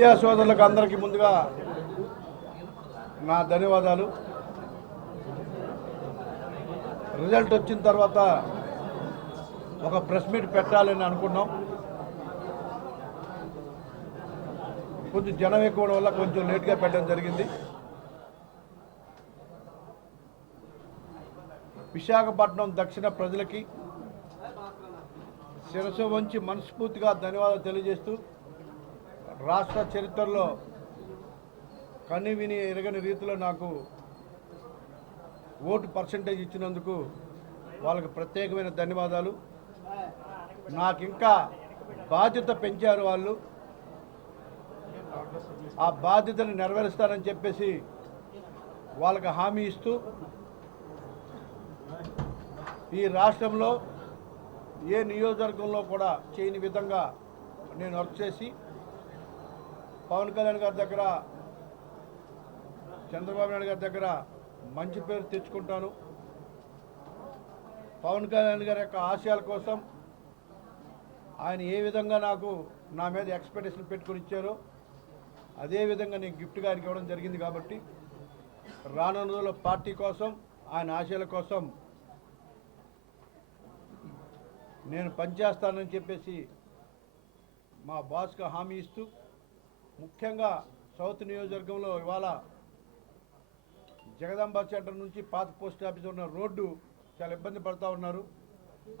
Media సోదరులకు అందరికీ ముందుగా నా ధన్యవాదాలు. రిజల్ట్ వచ్చిన తర్వాత ఒక ప్రెస్ మీట్ పెట్టాలని అనుకున్నాం. కొంచెం జనం ఎక్కువ వల్ల కొంచెం లేట్గా పెట్టడం జరిగింది. విశాఖపట్నం దక్షిణ ప్రజలకి శిరసు వంచి మనస్ఫూర్తిగా ధన్యవాదాలు తెలియజేస్తూ రాష్ట్ర చరిత్రలో కని విని ఎరగని రీతిలో నాకు ఓటు పర్సంటేజ్ ఇచ్చినందుకు వాళ్ళకి ప్రత్యేకమైన ధన్యవాదాలు. నాకు ఇంకా బాధ్యత పెంచారు వాళ్ళు. ఆ బాధ్యతను నెరవేరుస్తానని చెప్పేసి వాళ్ళకి హామీ ఇస్తూ ఈ రాష్ట్రంలో ఏ నియోజకవర్గంలో కూడా చేయని విధంగా నేను వర్క్ చేసి పవన్ కళ్యాణ్ గారి దగ్గర చంద్రబాబు నాయుడు గారి దగ్గర మంచి పేరు తెచ్చుకుంటాను. పవన్ కళ్యాణ్ గారి యొక్క ఆశయాల కోసం ఆయన ఏ విధంగా నాకు నా మీద ఎక్స్పెక్టేషన్ పెట్టుకుని ఇచ్చారో అదే విధంగా నేను గిఫ్ట్గా ఆయనకి ఇవ్వడం జరిగింది కాబట్టి రానున్న రోజుల్లో పార్టీ కోసం ఆయన ఆశయాల కోసం నేను పనిచేస్తానని చెప్పేసి మా బాస్కు హామీ ఇస్తూ ముఖ్యంగా సౌత్ నియోజకవర్గంలో ఇవాళ జగదాంబ సెంటర్ నుంచి పాత పోస్ట్ ఆఫీస్ ఉన్న రోడ్డు చాలా ఇబ్బంది పడుతూ ఉన్నారు.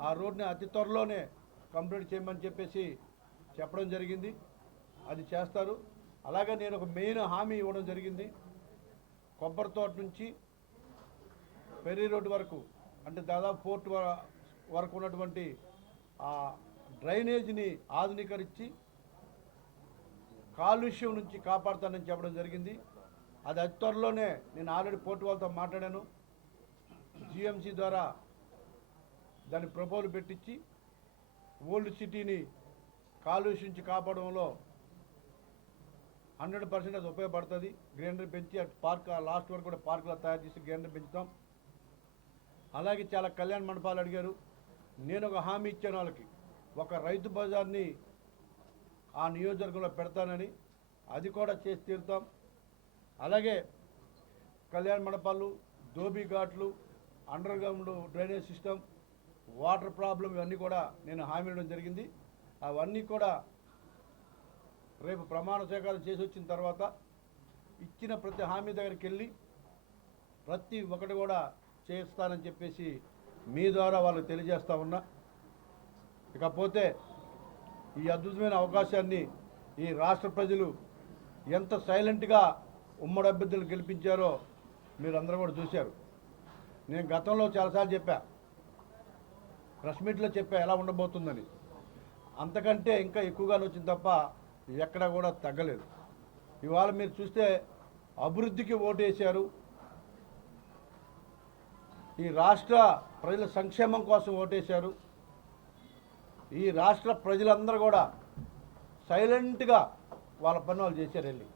ఆ రోడ్ని అతి త్వరలోనే కంప్లీట్ చేయమని చెప్పేసి చెప్పడం జరిగింది. అది చేస్తారు. అలాగే నేను ఒక మెయిన్ హామీ ఇవ్వడం జరిగింది. కొబ్బరి తోట నుంచి పెరీ రోడ్డు వరకు అంటే దాదాపు పోర్ట్ వరకు ఉన్నటువంటి ఆ డ్రైనేజీని ఆధునీకరించి కాలుష్యం నుంచి కాపాడుతానని చెప్పడం జరిగింది. అది అతి త్వరలోనే నేను ఆల్రెడీ పోర్టు వాళ్ళతో మాట్లాడాను. జిఎంసి ద్వారా దాని ప్రపోజల్ పెట్టించి ఓల్డ్ సిటీని కాలుష్యం నుంచి కాపాడంలో హండ్రెడ్ పర్సెంట్ అది ఉపయోగపడుతుంది. గ్రీనరీ పెంచి అటు పార్క్ లాస్ట్ వరకు కూడా పార్కులో తయారు చేసి గ్రీనరీ పెంచుతాం. అలాగే చాలా కళ్యాణ మండపాలు అడిగారు. నేను ఒక హామీ ఇచ్చాను వాళ్ళకి. ఒక రైతు బజార్ని ఆ నియోజకవర్గంలో పెడతానని అది కూడా చేసి తీరుతాం. అలాగే కళ్యాణ మండపాలు దోబీ ఘాట్లు underground drainage system water problem ఇవన్నీ కూడా నేను హామీ ఇవ్వడం జరిగింది. అవన్నీ కూడా రేపు ప్రమాణ స్వీకారం చేసి వచ్చిన తర్వాత ఇచ్చిన ప్రతి హామీ దగ్గరికి వెళ్ళి ప్రతి ఒక్కటి కూడా చేస్తానని చెప్పేసి మీ ద్వారా వాళ్ళకి తెలియజేస్తా ఉన్నా. ఇకపోతే ఈ అద్భుతమైన అవకాశాన్ని ఈ రాష్ట్ర ప్రజలు ఎంత సైలెంట్గా ఉమ్మడి అభ్యర్థులు గెలిపించారో మీరు అందరూ కూడా చూశారు. నేను గతంలో చాలాసార్లు చెప్పా ప్రెస్ మీట్లో చెప్పా ఎలా ఉండబోతుందని. అంతకంటే ఇంకా ఎక్కువగానే వచ్చింది తప్ప ఎక్కడ కూడా తగ్గలేదు. ఇవాళ మీరు చూస్తే అభివృద్ధికి ఓటేశారు. ఈ రాష్ట్ర ప్రజల సంక్షేమం కోసం ఓటేశారు. ఈ రాష్ట్ర ప్రజలందరూ కూడా సైలెంట్గా వాళ్ళ పని వాళ్ళు చేశారు వెళ్ళి.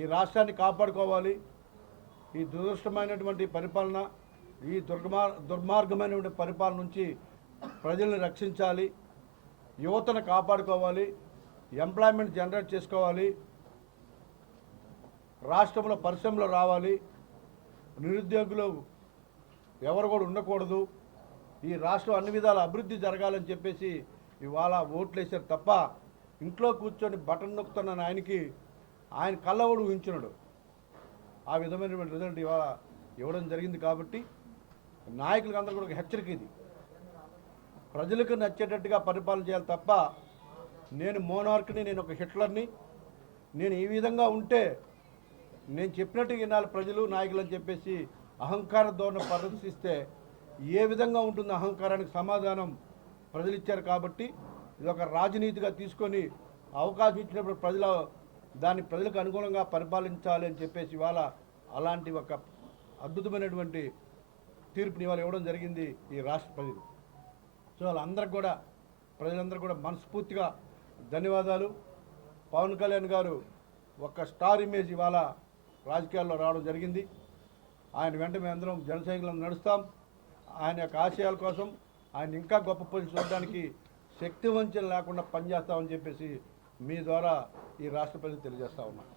ఈ రాష్ట్రాన్ని కాపాడుకోవాలి. ఈ దురదృష్టమైనటువంటి పరిపాలన ఈ దుర్మార్ దుర్మార్గమైనటువంటి పరిపాలన నుంచి ప్రజల్ని రక్షించాలి. యువతను కాపాడుకోవాలి. ఎంప్లాయ్మెంట్ జనరేట్ చేసుకోవాలి. రాష్ట్రంలో పరిశ్రమలు రావాలి. నిరుద్యోగులు ఎవరు కూడా ఉండకూడదు. ఈ రాష్ట్రం అన్ని విధాల అభివృద్ధి జరగాలని చెప్పేసి ఇవాళ ఓట్లేశారు తప్ప ఇంట్లో కూర్చొని బటన్ నొక్కుతున్న ఆయనకి ఆయన కళ్ళవడు ఊహించినాడు. ఆ విధమైనటువంటి రిజల్ట్ ఇవాళ ఇవ్వడం జరిగింది కాబట్టి నాయకులకు అందరూ కూడా ఒక హెచ్చరిక ఇది. ప్రజలకు నచ్చేటట్టుగా పరిపాలన చేయాలి తప్ప నేను మోనార్క్ని నేను ఒక హిట్లర్ని నేను ఈ విధంగా ఉంటే నేను చెప్పినట్టు వినాలి ప్రజలు నాయకులు అని చెప్పేసి అహంకార ధోరణి ప్రదర్శిస్తే ఏ విధంగా ఉంటుందో అహంకారానికి సమాధానం? ప్రజలు ఇచ్చారు కాబట్టి ఇది ఒక రాజనీతిగా తీసుకొని అవకాశం ఇచ్చినప్పుడు ప్రజల దాన్ని ప్రజలకు అనుగుణంగా పరిపాలించాలి అని చెప్పేసి ఇవాళ అలాంటి ఒక అద్భుతమైనటువంటి తీర్పుని ఇవాళ ఇవ్వడం జరిగింది ఈ రాష్ట్ర ప్రజలు. సో వాళ్ళందరికీ కూడా ప్రజలందరూ కూడా మనస్ఫూర్తిగా ధన్యవాదాలు. పవన్ కళ్యాణ్ గారు ఒక స్టార్ ఇమేజ్ ఇవాళ రాజకీయాల్లో రావడం జరిగింది. ఆయన వెంట మేమందరం అందరం సైనికులం నడుస్తాం. ఆయన యొక్క ఆశయాల కోసం ఆయన ఇంకా గొప్ప పొజిషన్ చూడడానికి శక్తి వంచన లేకుండా పనిచేస్తామని చెప్పేసి మీ ద్వారా ఈ రాష్ట్ర ప్రజలు తెలియజేస్తా ఉన్నాను